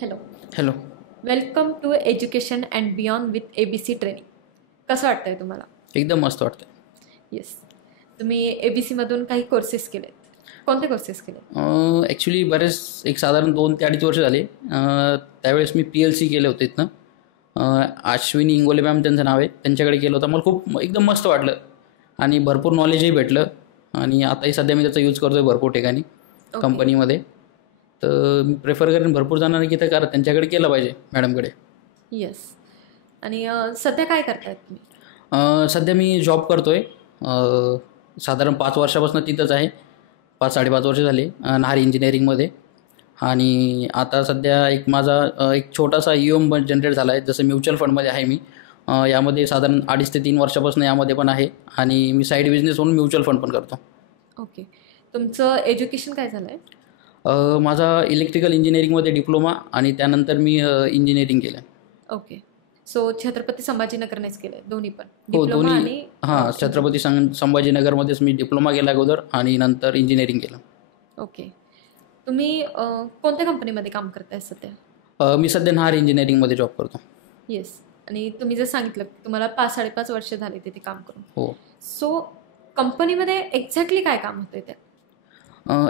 Hello. Hello. Welcome to education and beyond with ABC training. कसं वाटतंय तुम्हाला? एकदम मस्त वाटतं. येस. तुम्ही ABCमधून काही कोर्सेस केलेत. कोणते कोर्सेस केले? ॲक्च्युली बरेच एक साधारण 2 ते 2.5 वर्ष झाले. त्यावेळेस मी PLC केले होते इथनं. अश्विनी इंगोले मॅम त्यांचं नाव आहे, त्यांच्याकडे केलं होतं. मला खूप एकदम मस्त वाटलं आणि भरपूर नॉलेजही भेटलं आणि आताही सध्या मी त्याचा यूज करतो आहे भरपूर ठिकाणी कंपनीमध्ये. तर मी प्रेफर करेन भरपूर जणांना की ते करा, त्यांच्याकडे केलं पाहिजे मॅडमकडे. येस. आणि सध्या काय करतायत तुम्ही? सध्या मी जॉब करतो आहे. साधारण 5 वर्षापासून तिथंच आहे. 5-5.5 वर्ष झाली नाहरी इंजिनिअरिंगमध्ये. आणि आता सध्या एक माझा एक छोटासा EOM जनरेट झाला आहे. जसं म्युच्युअल फंडमध्ये आहे मी. यामध्ये साधारण 2.5 ते 3 वर्षापासून यामध्ये पण आहे आणि मी साईड बिझनेस म्हणून म्युच्युअल फंड पण करतो. ओके. तुमचं एज्युकेशन काय झालं आहे? माझा इलेक्ट्रिकल इंजिनिअरिंगमध्ये डिप्लोमा आणि त्यानंतर मी इंजिनिअरिंग केलं. ओके. सो छत्रपती संभाजीनगरनेच केलं आहे दोन्ही पण? हो, डिप्लोमा दोन्ही. आणि हां, छत्रपती संभाजीनगरमध्येच मी डिप्लोमा केला अगोदर आणि नंतर इंजिनिअरिंग केलं. ओके. तुम्ही कोणत्या कंपनीमध्ये काम करताय सध्या? मी सध्या नाहरी इंजिनिअरिंगमध्ये जॉब करतो. येस. आणि तुम्ही जर सांगितलं तुम्हाला 5-5.5 वर्ष झाले तिथे काम करून. हो. सो कंपनीमध्ये एक्झॅक्टली काय काम होतं ते?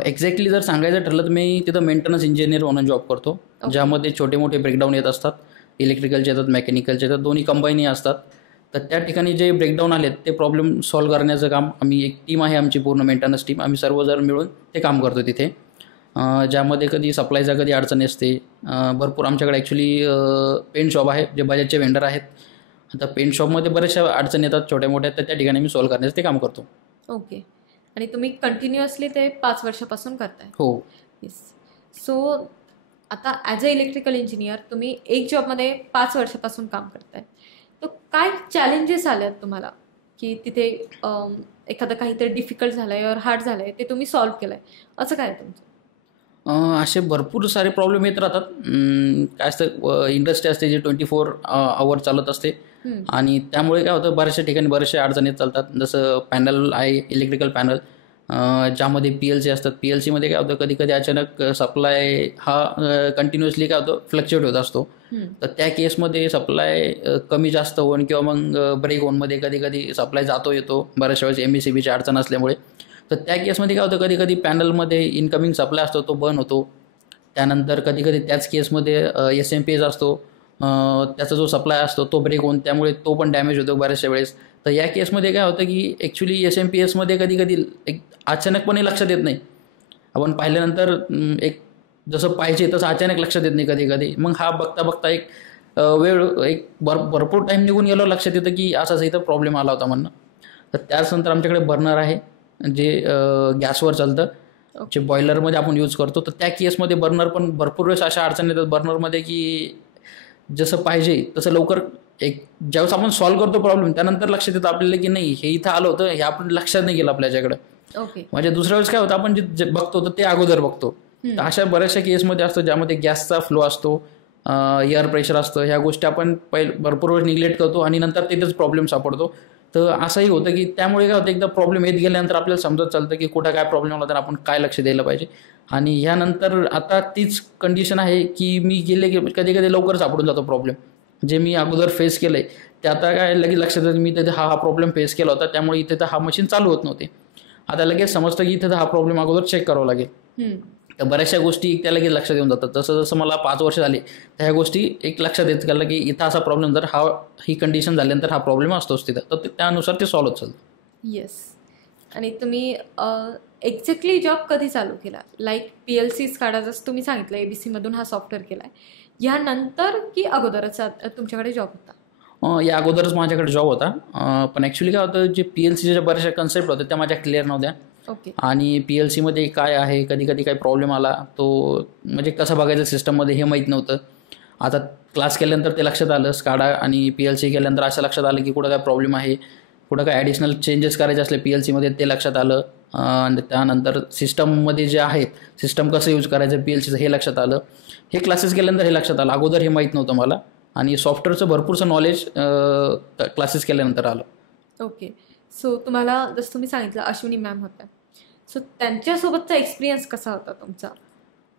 एक्झॅक्टली जर सांगायचं ठरलं तर मी तिथं मेंटेनन्स इंजिनियर म्हणून जॉब करतो. ज्यामध्ये छोटे मोठे ब्रेकडाऊन येत असतात. इलेक्ट्रिकलचे येतात, मेकॅनिकलचे येतात, दोन्ही कंबाईनही असतात. तर त्या ठिकाणी जे ब्रेकडाऊन आलेत ते प्रॉब्लेम सॉल्व्ह करण्याचं काम आम्ही, एक टीम आहे आमची पूर्ण मेंटेनन्स टीम, आम्ही सर्वजण मिळून ते काम करतो तिथे. ज्यामध्ये कधी सप्लायचा कधी अडचणी असते. भरपूर आमच्याकडे ॲक्च्युली पेंट शॉप आहे, जे बजाजचे वेंडर आहेत. आता पेंट शॉपमध्ये बऱ्याचशा अडचणी येतात छोट्या मोठ्या, तर त्या ठिकाणी मी सॉल्व्ह करण्याचं ते काम करतो. ओके. आणि तुम्ही कंटिन्युअसली ते 5 वर्षापासून करताय? हो. येस. सो आता ॲज अ इलेक्ट्रिकल इंजिनियर तुम्ही एक जॉबमध्ये 5 वर्षापासून काम करताय. तर काय चॅलेंजेस आल्यात तुम्हाला की तिथे एखादं काहीतरी डिफिकल्ट झालं आहे और हार्ड झालं आहे ते तुम्ही सॉल्व्ह केलं आहे, असं काय आहे तुमचं? असे भरपूर सारे प्रॉब्लेम येत राहतात. काय असतं, इंडस्ट्री असते जी 24 आवर चालत असते आणि त्यामुळे काय होतं, बऱ्याचशा ठिकाणी बऱ्याचशा अडचणी येत चालतात. जसं पॅनल आहे, इलेक्ट्रिकल पॅनल, ज्यामध्ये PLC असतात. PLCमध्ये काय होतं, कधी कधी अचानक सप्लाय हा कंटिन्युअसली काय होतं, फ्लक्च्युएट होत असतो. तर त्या केसमध्ये सप्लाय कमी जास्त होऊन किंवा मग ब्रेक होऊनमध्ये कधी कधी सप्लाय जातो येतो, बऱ्याचशा वेळेस MSCBची अडचण असल्यामुळे. तर त्या केसमध्ये काय होतं, कधी कधी पॅनलमध्ये इनकमिंग सप्लाय असतो तो बंद होतो. त्यानंतर कधी कधी त्याच केसमध्ये SMPS असतो, त्याचा जो सप्लाय असतो तो ब्रेक होऊन त्यामुळे तो पण डॅमेज होतो बऱ्याचशा वेळेस. तर या केसमध्ये काय होतं की ॲक्च्युली SMPSमध्ये कधी कधी एक अचानकपणे लक्षात येत नाही. आपण पाहिल्यानंतर एक जसं पाहिजे तसं अचानक लक्षात येत नाही कधी कधी. मग हा बघता बघता एक वेळ एक भरपूर टाईम निघून गेलो, लक्षात येतं की असाच इथं प्रॉब्लेम आला होता म्हणणं. तर त्याचनंतर आमच्याकडे बर्नर आहे जे गॅसवर चालतं, जे बॉयलरमध्ये आपण यूज करतो. तर त्या केसमध्ये बर्नर पण भरपूर वेळेस अशा अडचणी येतात बर्नरमध्ये की जसं पाहिजे तसं लवकर एक ज्यावेळेस आपण सॉल्व्ह करतो प्रॉब्लेम त्यानंतर लक्षात येतं आपल्याला की नाही, हे इथं आलं होतं, हे आपण लक्षात नाही गेलं आपल्याच्याकडं. ओके. म्हणजे दुसऱ्या वेळेस काय होतं, आपण जे बघतो तर ते अगोदर बघतो. तर अशा बऱ्याचशा केसमध्ये असतं ज्यामध्ये गॅसचा फ्लो असतो, एअर प्रेशर असतं, ह्या गोष्टी आपण भरपूर वेळ निग्लेक्ट करतो आणि नंतर तिथेच प्रॉब्लेम सापडतो. तर असंही होतं की त्यामुळे काय होतं, एकदा प्रॉब्लेम येत गेल्यानंतर आपल्याला समजत चालतं की कुठं काय प्रॉब्लेम आला तर आपण काय लक्ष द्यायला पाहिजे. आणि ह्यानंतर आता तीच कंडिशन आहे की मी गेले की कधी कधी लवकर सापडून जातो प्रॉब्लेम, जे मी अगोदर फेस केलं आहे ते आता काय लगेच लक्षात येतं, मी तिथे हा प्रॉब्लेम फेस केला होता त्यामुळे इथे तर हा मशीन चालू होत नव्हते. आता लगेच समजतं की इथे तर हा प्रॉब्लेम अगोदर चेक करावा लागेल. तर बऱ्याचशा गोष्टी त्या लगेच लक्षात येऊन जातात. जसं जसं मला 5 वर्ष झाली तर ह्या गोष्टी एक लक्षात येत गेलं की इथं असा प्रॉब्लेम, जर ही कंडिशन झाल्यानंतर हा प्रॉब्लेम असतोच तिथं, तर त्यानुसार ते सॉल्व्ह होत चालतं. येस. आणि तुम्ही एक्झॅक्टली जॉब कधी चालू केला? लाईक PLCs काढा, जसं तुम्ही सांगितलं ABCमधून हा सॉफ्टवेअर केला आहे, यानंतर की अगोदरच तुमच्याकडे जॉब होता? या अगोदरच माझ्याकडे जॉब होता. पण ॲक्च्युली काय होतं, जे PLCच्या बऱ्याचशा कन्सेप्ट होत्या त्या माझ्या क्लिअर नव्हत्या. ओके. आणि PLCमध्ये काय आहे, कधी कधी काही प्रॉब्लेम आला तो म्हणजे कसं बघायचं सिस्टममध्ये हे माहीत नव्हतं. आता क्लास केल्यानंतर ते लक्षात आलं, स्काडा आणि PLC केल्यानंतर असं लक्षात आलं की कुठं काय प्रॉब्लेम आहे, कुठं काय ॲडिशनल चेंजेस करायचे असले PLCमध्ये ते लक्षात आलं. आणि त्यानंतर सिस्टममध्ये जे आहेत, सिस्टम कसं यूज करायचं PLCचं हे लक्षात आलं. हे क्लासेस केल्यानंतर हे लक्षात आलं, अगोदर हे माहीत नव्हतं मला. आणि सॉफ्टवेअरचं भरपूरसं नॉलेज क्लासेस केल्यानंतर आलं. ओके. सो तुम्हाला जसं तुम्ही सांगितलं अश्विनी मॅम होत्या, सो त्यांच्यासोबतचा एक्सपिरियन्स कसा होता तुमचा?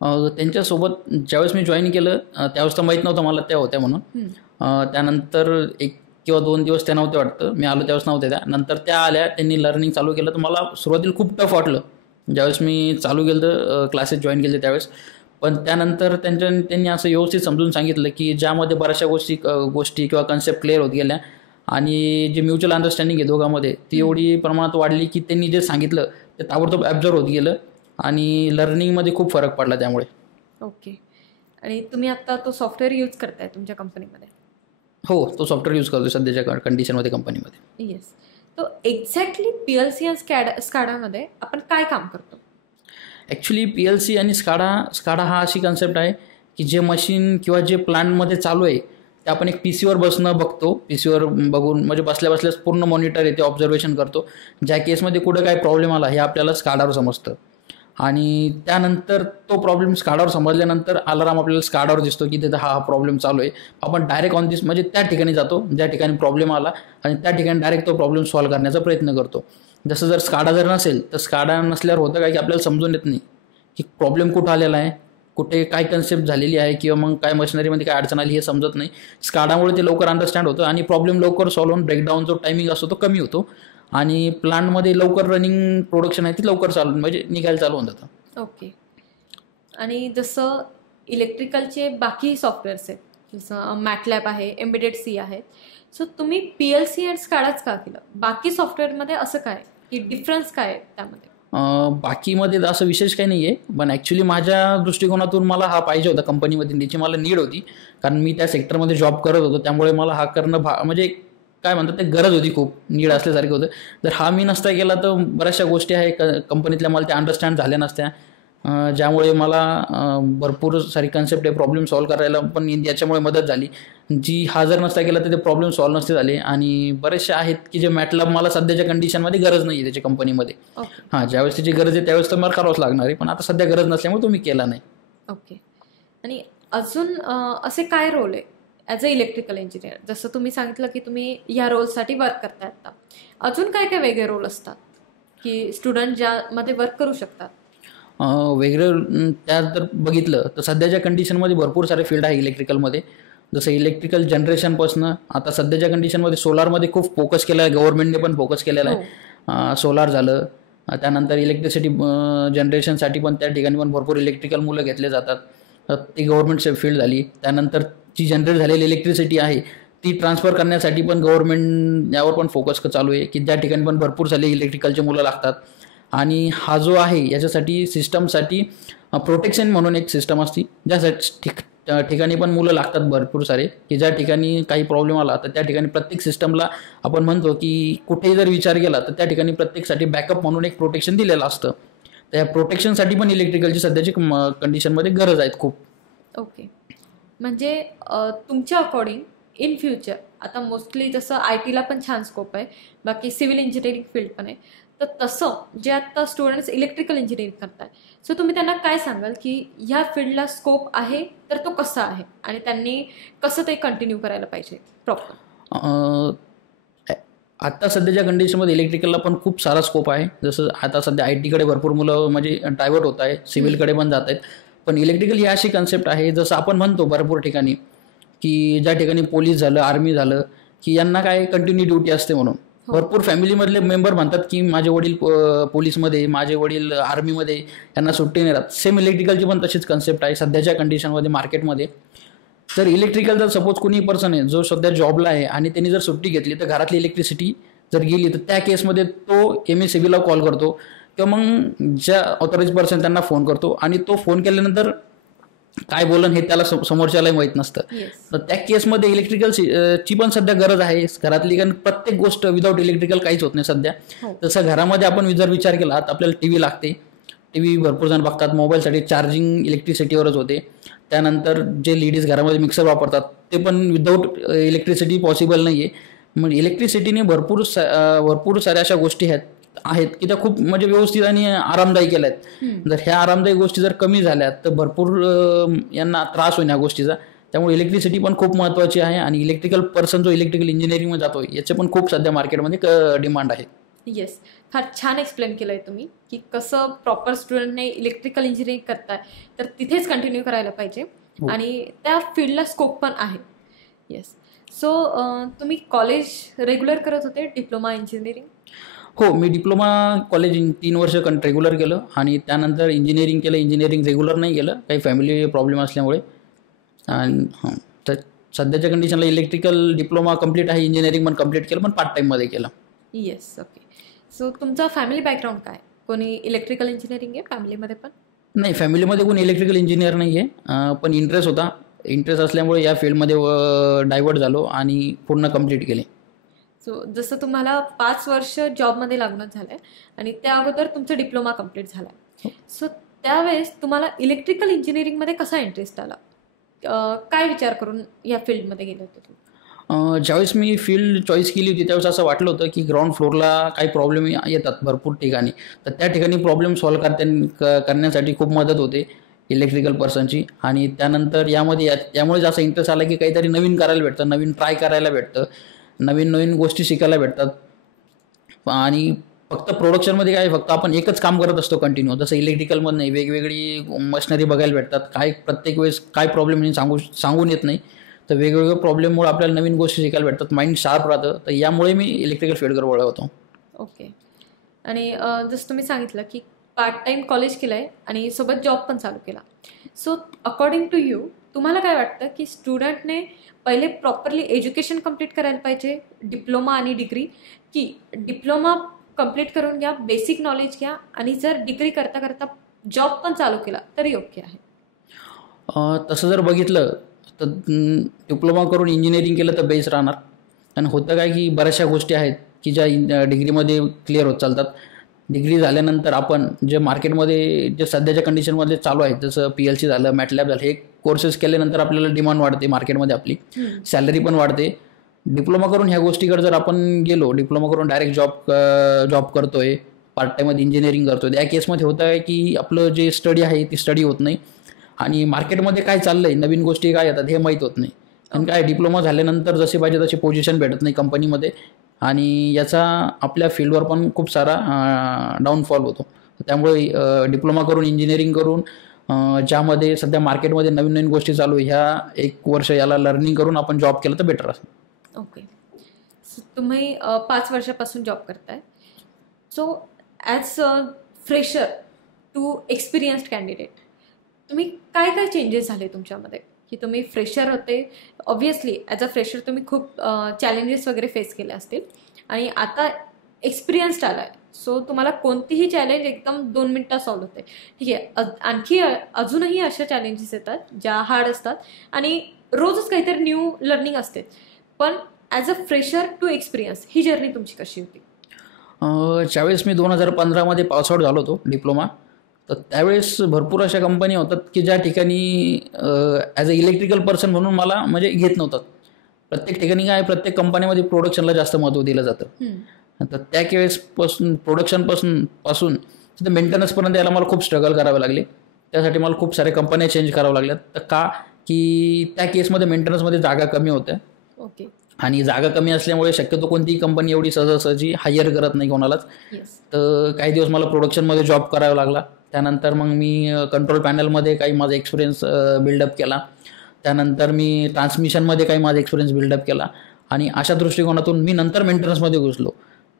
त्यांच्यासोबत ज्यावेळेस मी जॉईन केलं त्यावेळेस तर माहीत नव्हतं मला त्या होत्या म्हणून. त्यानंतर 1 किंवा 2 दिवस त्या नव्हते वाटतं, मी आलो त्यावेळेस नव्हत्या त्या. नंतर त्या आल्या, त्यांनी लर्निंग चालू केलं. तर मला सुरुवातीला खूप टफ वाटलं ज्यावेळेस मी चालू केलं तर क्लासेस जॉईन केले त्यावेळेस. पण त्यानंतर त्यांनी असं व्यवस्थित समजून सांगितलं की ज्यामध्ये बऱ्याचशा गोष्टी किंवा कन्सेप्ट क्लिअर होत गेल्या आणि जे म्युच्युअल अंडरस्टँडिंग आहे दोघांमध्ये ती एवढी प्रमाणात वाढली की त्यांनी जे सांगितलं ते ताबडतोब ॲब्झॉर्व होत गेलं आणि लर्निंगमध्ये खूप फरक पडला त्यामुळे. ओके. आणि तुम्ही आता तो सॉफ्टवेअर यूज करताय तुमच्या कंपनीमध्ये? हो, तो सॉफ्टवेअर यूज करतो सध्याच्या कंडिशनमध्ये कंपनीमध्ये. येस. तो एक्झॅक्टली PLC आणि स्काडामध्ये आपण काय काम करतो? ॲक्च्युली PLC आणि स्काडा हा अशी कन्सेप्ट आहे की जे मशीन किंवा जे प्लांटमध्ये चालू आहे ते आपण एक PCवर बसणं बघतो. PCवर बघून म्हणजे बसल्या बसल्याच पूर्ण मॉनिटर येते, ऑब्झर्वेशन करतो. ज्या केसमध्ये कुठं काय प्रॉब्लेम आला हे आपल्याला स्काडावर समजतं आणि त्यानंतर तो प्रॉब्लेम स्काडावर समजल्यानंतर अलाराम आपल्याला स्काडावर दिसतो की तिथं हा प्रॉब्लेम चालू आहे. आपण डायरेक्ट ऑन दिस म्हणजे त्या ठिकाणी जातो ज्या ठिकाणी प्रॉब्लेम आला आणि त्या ठिकाणी डायरेक्ट तो प्रॉब्लेम सॉल्व्ह करण्याचा प्रयत्न करतो. जसं जर स्काडा जर नसेल तर स्काडा नसल्यावर होतं काय की आपल्याला समजून येत नाही की प्रॉब्लेम कुठं आलेला आहे, कुठे काय कन्सेप्ट झालेली आहे किंवा मग काय मशिनरीमध्ये काय अडचण आली हे समजत नाही. स्काडामुळे ते लवकर अंडरस्टँड होतं आणि प्रॉब्लेम लवकर सॉल्व्ह होऊन ब्रेकडाऊन जो टायमिंग असतो तो कमी होतो आणि प्लांटमध्ये लवकर रनिंग प्रोडक्शन आहे ती लवकर चालू म्हणजे निघायला चालू होऊन जातं. ओके. आणि जसं इलेक्ट्रिकलचे बाकी सॉफ्टवेअर्स आहेत, जसं मॅटलॅब आहे, एम्बेडेड C आहे, सो तुम्ही PLC आणि स्काडाच का केलं? बाकी सॉफ्टवेअरमध्ये असं काय की डिफरन्स काय आहे त्यामध्ये? बाकीमध्ये असं विशेष काही नाही आहे, पण ॲक्च्युली माझ्या दृष्टिकोनातून मला हा पाहिजे होता कंपनीमध्ये, त्याची मला नीड होती. कारण मी त्या सेक्टरमध्ये जॉब करत होतो त्यामुळे मला हा करणं म्हणजे काय म्हणतात ते गरज होती, खूप नीड असल्यासारखं होतं. जर हा मी नसता केला तर बऱ्याचशा गोष्टी आहे कंपनीतल्या मला त्या अंडरस्टँड झाल्या नसत्या, ज्यामुळे मला भरपूर सारी कन्सेप्ट आहे प्रॉब्लेम सॉल्व्ह करायला पण याच्यामुळे मदत झाली. जी हा जर नसता केला तर ते प्रॉब्लेम सॉल्व्ह नसते झाले. आणि बरेचसे आहेत की जे मॅटलॅब मला सध्याच्या कंडिशनमध्ये गरज नाही आहे त्याच्या कंपनीमध्ये. हां, ज्यावेळेस त्याची गरज आहे त्यावेळेस तर मला करावंच लागणार आहे, पण आता सध्या गरज नसल्यामुळे तो मी केला नाही. ओके. आणि अजून असे काय रोल आहे ॲज अ इलेक्ट्रिकल इंजिनियर? जसं तुम्ही सांगितलं की तुम्ही ह्या रोलसाठी वर्क करताय आता, अजून काय काय वेगळे रोल असतात की स्टुडंट ज्यामध्ये वर्क करू शकतात? वेगळं त्यात जर बघितलं तर सध्याच्या कंडिशनमध्ये भरपूर सारे फील्ड आहे इलेक्ट्रिकलमध्ये. जसं इलेक्ट्रिकल जनरेशनपासनं आता सध्याच्या कंडिशनमध्ये सोलारमध्ये खूप फोकस केला आहे, गव्हर्नमेंटने पण फोकस केलेला आहे. सोलार झालं, त्यानंतर इलेक्ट्रिसिटी जनरेशनसाठी पण त्या ठिकाणी पण भरपूर इलेक्ट्रिकल मुलं घेतले जातात, ती गव्हर्नमेंट फील्ड झाली. त्यानंतर जी जनरेट झालेली इलेक्ट्रिसिटी आहे ती ट्रान्सफर करण्यासाठी पण गव्हर्नमेंट यावर पण फोकस चालू आहे की त्या ठिकाणी पण भरपूर सारे इलेक्ट्रिकलचे मुलं लागतात. आणि हा जो आहे याच्यासाठी सिस्टमसाठी प्रोटेक्शन म्हणून एक सिस्टम असते, ज्यासाठी ठिकाणी पण मुलं लागतात भरपूर सारे, की ज्या ठिकाणी काही प्रॉब्लेम आला तर त्या ठिकाणी प्रत्येक सिस्टमला आपण म्हणतो की कुठेही जर विचार केला तर त्या ठिकाणी प्रत्येकसाठी बॅकअप म्हणून एक प्रोटेक्शन दिलेलं असतं. त्या प्रोटेक्शनसाठी पण इलेक्ट्रिकलची सध्याची कंडिशनमध्ये गरज आहेत खूप. ओके. म्हणजे तुमच्या अकॉर्डिंग इन फ्युचर आता मोस्टली जसं IT ला पण छान स्कोप आहे, बाकी सिव्हिल इंजिनिअरिंग फील्ड पण आहे, तर तसं जे आता स्टुडंट्स इलेक्ट्रिकल इंजिनिअरिंग करताय, सो तुम्ही त्यांना काय सांगाल की ह्या फील्डला स्कोप आहे तर तो कसा आहे आणि त्यांनी कसं ते कंटिन्यू करायला पाहिजे प्रॉपर? आता सध्याच्या कंडिशनमध्ये इलेक्ट्रिकलला पण खूप सारा स्कोप आहे. जसं आता सध्या IT कडे भरपूर मुलं म्हणजे डायव्हर्ट होत आहे, सिव्हिलकडे पण जात आहेत. पण इलेक्ट्रिकल ही अशी कन्सेप्ट आहे, जसं आपण म्हणतो भरपूर ठिकाणी की ज्या ठिकाणी पोलीस झालं, आर्मी झालं, की यांना काय कंटिन्यू ड्युटी असते म्हणून. भरपूर फॅमिलीमधले मेंबर म्हणतात की माझे वडील पोलीसमध्ये, माझे वडील आर्मीमध्ये, यांना सुट्टी नाही राहत. सेम इलेक्ट्रिकलची पण तशीच कन्सेप्ट आहे सध्याच्या कंडिशनमध्ये मार्केटमध्ये. जर इलेक्ट्रिकल जर सपोज कोणी पर्सन आहे जो सध्या जॉबला आहे आणि त्यांनी जर सुट्टी घेतली तर घरातली इलेक्ट्रिसिटी जर गेली तर त्या केसमध्ये तो MSEBला कॉल करतो किंवा मग ज्या ऑथराईज पर्सन त्यांना फोन करतो आणि तो फोन केल्यानंतर काय बोलन हे त्याला समोरच्यालाही माहीत नसतं. तर त्या केसमध्ये इलेक्ट्रिकलची पण सध्या गरज आहे घरातली, कारण प्रत्येक गोष्ट विदाऊट इलेक्ट्रिकल काहीच होत नाही सध्या. तसं घरामध्ये आपण जर विचार केला तर आपल्याला TV लागते, TV भरपूर जण बघतात, मोबाईलसाठी चार्जिंग इलेक्ट्रिसिटीवरच होते. त्यानंतर जे लेडीज घरामध्ये मिक्सर वापरतात ते पण विदाऊट इलेक्ट्रिसिटी पॉसिबल नाही आहे. मग इलेक्ट्रिसिटीने भरपूर साऱ्या अशा गोष्टी आहेत की त्या खूप म्हणजे व्यवस्थित आणि आरामदायी केल्या आहेत. जर ह्या आरामदायी गोष्टी जर कमी झाल्या तर भरपूर यांना त्रास होईल ह्या गोष्टीचा. त्यामुळे इलेक्ट्रिसिटी पण खूप महत्त्वाची आहे आणि इलेक्ट्रिकल पर्सन जो इलेक्ट्रिकल इंजिनिअरिंगमध्ये जातो याचे पण खूप सध्या मार्केटमध्ये डिमांड आहे. येस, फार छान एक्सप्लेन केलं आहे तुम्ही की कसं प्रॉपर स्टुडंटने इलेक्ट्रिकल इंजिनिअरिंग करताय तर तिथेच कंटिन्यू करायला पाहिजे आणि त्या फील्डला स्कोप पण आहे. येस. सो तुम्ही कॉलेज रेग्युलर करत होते, डिप्लोमा इंजिनिअरिंग? हो, मी डिप्लोमा कॉलेज 3 वर्ष रेग्युलर केलं आणि त्यानंतर इंजिनिअरिंग केलं. इंजिनिअरिंग रेग्युलर नाही केलं, काही फॅमिली प्रॉब्लेम असल्यामुळे. आणि तर सध्याच्या कंडिशनला इलेक्ट्रिकल डिप्लोमा कंप्लीट आहे, इंजिनिअरिंग पण कंप्लीट केलं, पण पार्ट टाईममध्ये केलं. येस. ओके. सो तुमचा फॅमिली बॅकग्राऊंड काय? कोणी इलेक्ट्रिकल इंजिनिअरिंग आहे फॅमिलीमध्ये पण? नाही, फॅमिलीमध्ये कोणी इलेक्ट्रिकल इंजिनियर नाही आहे, पण इंटरेस्ट होता. इंटरेस्ट असल्यामुळे या फील्डमध्ये डायव्हर्ट झालो आणि पूर्ण कंप्लीट केले. सो जसं तुम्हाला 5 वर्ष जॉबमध्ये लागणं झालं आहे आणि त्या अगोदर तुमचा डिप्लोमा कंप्लीट झाला आहे. सो त्यावेळेस तुम्हाला इलेक्ट्रिकल इंजिनिअरिंगमध्ये कसा इंटरेस्ट आला? काय विचार करून या फील्डमध्ये गेले होते तुम्ही? ज्यावेळेस मी फील्ड चॉईस केली होती त्यावेळेस असं वाटलं होतं की ग्राउंड फ्लोअरला काही प्रॉब्लेम येतात भरपूर ठिकाणी, तर त्या ठिकाणी प्रॉब्लेम सॉल्व्ह करण्यासाठी खूप मदत होते इलेक्ट्रिकल पर्सनची. आणि त्यानंतर यामुळे जास्त इंटरेस्ट आला की काहीतरी नवीन करायला भेटतं, नवीन ट्राय करायला भेटतं, नवीन नवीन गोष्टी शिकायला भेटतात. आणि फक्त प्रोडक्शनमध्ये काय, फक्त आपण एकच काम करत असतो कंटिन्यू. जसं इलेक्ट्रिकलमध्ये वेगवेगळी मशिनरी बघायला भेटतात, काय प्रत्येक वेळेस काय प्रॉब्लेम सांगून येत नाही, तर वेगवेगळ्या प्रॉब्लेममुळे आपल्याला नवीन गोष्टी शिकायला भेटतात, माइंड शार्प राहतं. तर यामुळे मी इलेक्ट्रिकल फील्डकडे वळलो होतो. ओके. आणि जसं तुम्ही सांगितलं की पार्ट टाईम कॉलेज केलं आहे आणि सोबत जॉब पण चालू केला. सो अकॉर्डिंग टू यू तुम्हाला काय वाटतं की स्टुडंटने पहिले प्रॉपरली एज्युकेशन कंप्लीट करायला पाहिजे, डिप्लोमा आणि डिग्री, की डिप्लोमा कंप्लीट करून घ्या, बेसिक नॉलेज घ्या आणि जर डिग्री करता करता जॉब पण चालू केला तर योग्य आहे? तसं जर बघितलं तर डिप्लोमा करून इंजिनिअरिंग केलं तर बेस्ट राहणार. आणि होतं काय की बऱ्याचशा गोष्टी आहेत की ज्या डिग्रीमध्ये क्लिअर होत चालतात. डिग्री झाल्यानंतर आपण जे मार्केटमध्ये जे सध्याच्या कंडिशनमध्ये चालू आहेत, जसं PLC झालं, मॅटलॅब झालं, हे कोर्सेस केल्यानंतर आपल्याला डिमांड वाढते मार्केटमध्ये, आपली सॅलरी पण वाढते. डिप्लोमा करून ह्या गोष्टीकडे जर आपण गेलो, डिप्लोमा करून डायरेक्ट जॉब करतोय, पार्ट टाईममध्ये इंजिनिअरिंग करतोय, त्या केसमध्ये होतं आहे की आपलं जे स्टडी आहे ती स्टडी होत नाही आणि मार्केटमध्ये काय चाललं आहे, नवीन गोष्टी काय येतात हे माहीत होत नाही. आणि काय, डिप्लोमा झाल्यानंतर जसे पाहिजे तशी पोझिशन भेटत नाही कंपनीमध्ये आणि याचा आपल्या फील्डवर पण खूप सारा डाऊनफॉल होतो. त्यामुळे डिप्लोमा करून इंजिनिअरिंग करून ज्यामध्ये सध्या मार्केटमध्ये नवीन नवीन गोष्टी चालू आहे, ह्या 1 वर्ष याला लर्निंग करून आपण जॉब केलं तर बेटर असेल. ओके. सो तुम्ही 5 वर्षापासून जॉब करताय. So as a fresher to experienced candidate तुम्ही काय काय चेंजेस झाले तुमच्यामध्ये? की तुम्ही फ्रेशर होते, ऑब्व्हियसली ॲज अ फ्रेशर तुम्ही खूप चॅलेंजेस वगैरे फेस केले असतील आणि आता एक्सपिरियन्स्ड आला आहे, सो तुम्हाला कोणतीही चॅलेंज एकदम 2 मिनिटात सॉल्व्ह होते. ठीक आहे, आणखी अजूनही अशा चॅलेंजेस येतात ज्या हार्ड असतात आणि रोजच काहीतरी न्यू लर्निंग असते. पण as a fresher to experience ही जर्नी तुमची कशी होती? ज्यावेळेस मी 2015मध्ये पासआउट झालो होतो डिप्लोमा, तर त्यावेळेस भरपूर अशा कंपन्या होतात की ज्या ठिकाणी ॲज अ इलेक्ट्रिकल पर्सन म्हणून मला म्हणजे घेत नव्हतात. प्रत्येक ठिकाणी काय, प्रत्येक कंपनीमध्ये प्रोडक्शनला जास्त महत्त्व दिलं जातं. तर त्या वेळेसपासून प्रोडक्शनपासून तिथे मेंटेनन्सपर्यंत यायला मला खूप स्ट्रगल करावे लागले. त्यासाठी मला खूप साऱ्या कंपन्या चेंज कराव्या लागल्यात. तर का की त्या केसमध्ये मेंटेनन्समध्ये जागा कमी होत्या. ओके. आणि जागा कमी असल्यामुळे शक्यतो कोणतीही कंपनी एवढी सहजासहजी हायर करत नाही कोणालाच. तर काही दिवस मला प्रोडक्शनमध्ये जॉब करावा लागला. त्यानंतर मग मी कंट्रोल पॅनलमध्ये काही माझा एक्सपिरियन्स बिल्डअप केला. त्यानंतर मी ट्रान्समिशनमध्ये काही माझा एक्सपिरियन्स बिल्डअप केला आणि अशा दृष्टिकोनातून मी नंतर मेंटेनन्समध्ये घुसलो.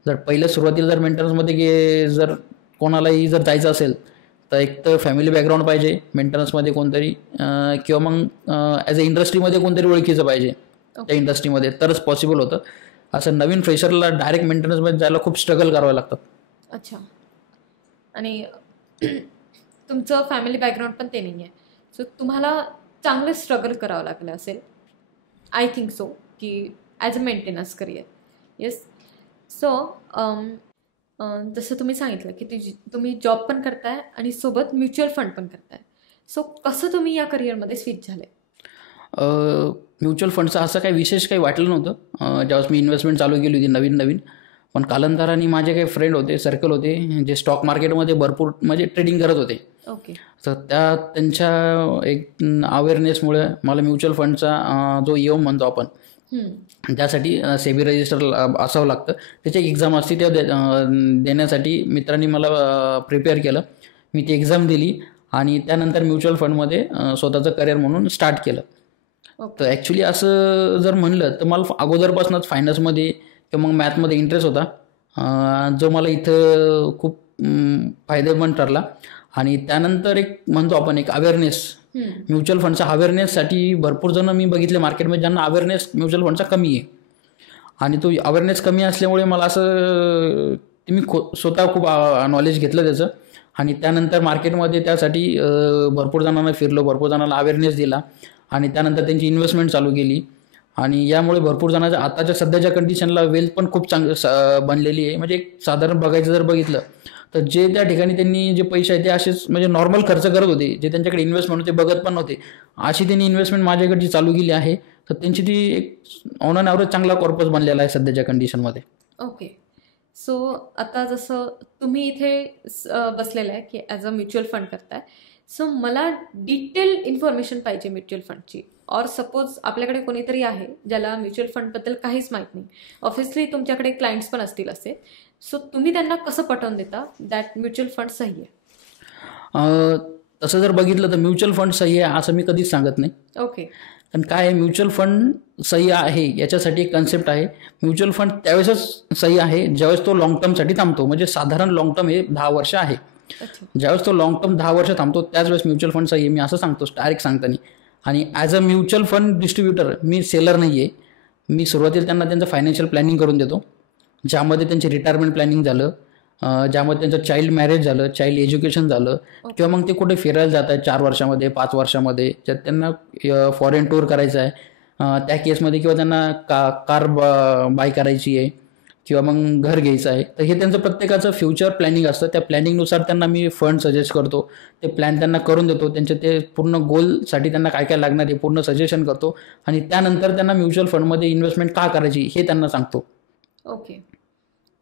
जर पहिल्या सुरुवातीला जर मेंटेनन्समध्ये जर कोणालाही जर जायचं असेल तर एक तर फॅमिली बॅकग्राऊंड पाहिजे मेंटेनन्समध्ये कोणतरी, किंवा मग ॲज अ इंडस्ट्रीमध्ये कोणतरी ओळखीचं पाहिजे त्या इंडस्ट्रीमध्ये, तरच पॉसिबल होतं. असं नवीन फ्रेशरला डायरेक्ट मेंटेनन्समध्ये जायला खूप स्ट्रगल करावं लागतात. अच्छा. आणि तुमचं फॅमिली बॅकग्राऊंड पण ते नाही आहे, सो तुम्हाला चांगलं स्ट्रगल करावं लागलं असेल, आय थिंक सो, की as a maintenance career. Yes. So जसं तुम्ही सांगितलं की तुम्ही जॉब पण करताय आणि सोबत म्युच्युअल फंड पण करताय. सो कसं तुम्ही या करिअरमध्ये स्विच झाले? म्युच्युअल फंडचं असं काही विशेष काही वाटलं नव्हतं ज्यावेळेस मी इन्व्हेस्टमेंट चालू केली होती नवीन. पण कालांतराने माझे काही फ्रेंड होते, सर्कल होते, जे स्टॉक मार्केटमध्ये भरपूर म्हणजे ट्रेडिंग करत होते. ओके. तर त्यांच्या एक अवेअरनेसमुळे मला म्युच्युअल फंडचा जो म्हणतो आपण, त्यासाठी सेबी रजिस्टर असावं लागतं. त्याची एक्झाम असते, त्या देण्यासाठी मित्रांनी मला प्रिपेअर केलं. मी ती एक्झाम दिली आणि त्यानंतर म्युच्युअल फंडमध्ये स्वतःचं करिअर म्हणून स्टार्ट केलं. तर ॲक्च्युली असं जर म्हणलं तर मला अगोदरपासूनच फायनान्समध्ये किंवा मग मॅथमध्ये इंटरेस्ट होता, जो मला इथं खूप फायदेमंद ठरला. आणि त्यानंतर एक म्हणतो आपण एक अवेअरनेस, म्युच्युअल फंडचा अवेअरनेससाठी भरपूर जण मी बघितले मार्केटमध्ये ज्यांना अवेअरनेस म्युच्युअल फंडचा कमी आहे. आणि तो अवेअरनेस कमी असल्यामुळे मला असं मी स्वतः खूप नॉलेज घेतलं त्याचं. आणि त्यानंतर मार्केटमध्ये त्यासाठी भरपूर जणांना फिरलो, भरपूर जणांना अवेअरनेस दिला आणि त्यानंतर त्यांची इन्व्हेस्टमेंट चालू केली. आणि यामुळे भरपूर जणांच्या आताच्या सध्याच्या कंडिशनला वेल्थ पण खूप बनलेली आहे. म्हणजे साधारण बघायचं जर बघितलं तर जे त्या ठिकाणी त्यांनी जे पैसे आहेत ते असेच म्हणजे नॉर्मल खर्च करत होते, जे त्यांच्याकडे इन्व्हेस्टमेंट होते बघत पण नव्हते, अशी त्यांनी इन्व्हेस्टमेंट माझ्याकडची चालू केली आहे. तर त्यांची ती एक ऑन अँड ॲव्हरेज चांगला कॉर्पस बनलेला आहे सध्याच्या कंडिशनमध्ये. ओके. सो आता जसं तुम्ही इथे बसलेलं आहे की ॲज अ म्युच्युअल फंड करताय, सो मला डिटेल इन्फॉर्मेशन पाहिजे म्युच्युअल फंडची. और सपोज आपल्याकडे कोणीतरी आहे ज्याला म्युच्युअल फंडबद्दल काहीच माहीत नाही. ऑब्व्हियसली तुमच्याकडे क्लायंट्स पण असतील असे, सो तुम्ही त्यांना कसं पटवून देता दॅट म्युच्युअल फंड सही आहे? तसं जर बघितलं तर म्युच्युअल फंड सही आहे असं मी कधीच सांगत नाही. ओके. कारण काय आहे, म्युच्युअल फंड सही आहे याच्यासाठी एक कन्सेप्ट आहे. म्युच्युअल फंड त्यावेळेसच सही आहे ज्यावेळेस तो लॉंग टर्मसाठी थांबतो. म्हणजे साधारण लॉंग टर्म हे 10 वर्ष आहे. ज्यावेळेस तो लॉंग टर्म 10 वर्ष थांबतो त्याच वेळेस म्युच्युअल फंड सही आहे, मी असं सांगतो डायरेक्ट सांगताना. आणि as a mutual fund distributor me seller नाही आहे. मी सुरुवातीला त्यांना त्यांचं फायनान्शियल प्लॅनिंग करून देतो, ज्यामध्ये त्यांचे रिटायरमेंट प्लॅनिंग झालं, ज्यामध्ये त्यांचं चाइल्ड मॅरेज झालं, चाइल्ड एज्युकेशन झालं, किंवा मग ते कुठे फिरायला जात आहेत 4 वर्षामध्ये 5 वर्षामध्ये, ज्यात त्यांना फॉरेन टूर करायचं आहे त्या केसमध्ये, किंवा त्यांना कार बाय करायची आहे किंवा मग घर घ्यायचं आहे. तर हे त्यांचं प्रत्येकाचं फ्युचर प्लॅनिंग असतं. त्या प्लॅनिंगनुसार त्यांना मी फंड सजेस्ट करतो, ते प्लॅन त्यांना करून देतो, त्यांचे ते पूर्ण गोलसाठी त्यांना काय काय लागणार आहे पूर्ण सजेशन करतो. आणि त्यानंतर त्यांना म्युच्युअल फंडमध्ये इन्व्हेस्टमेंट का करायची हे त्यांना सांगतो. ओके.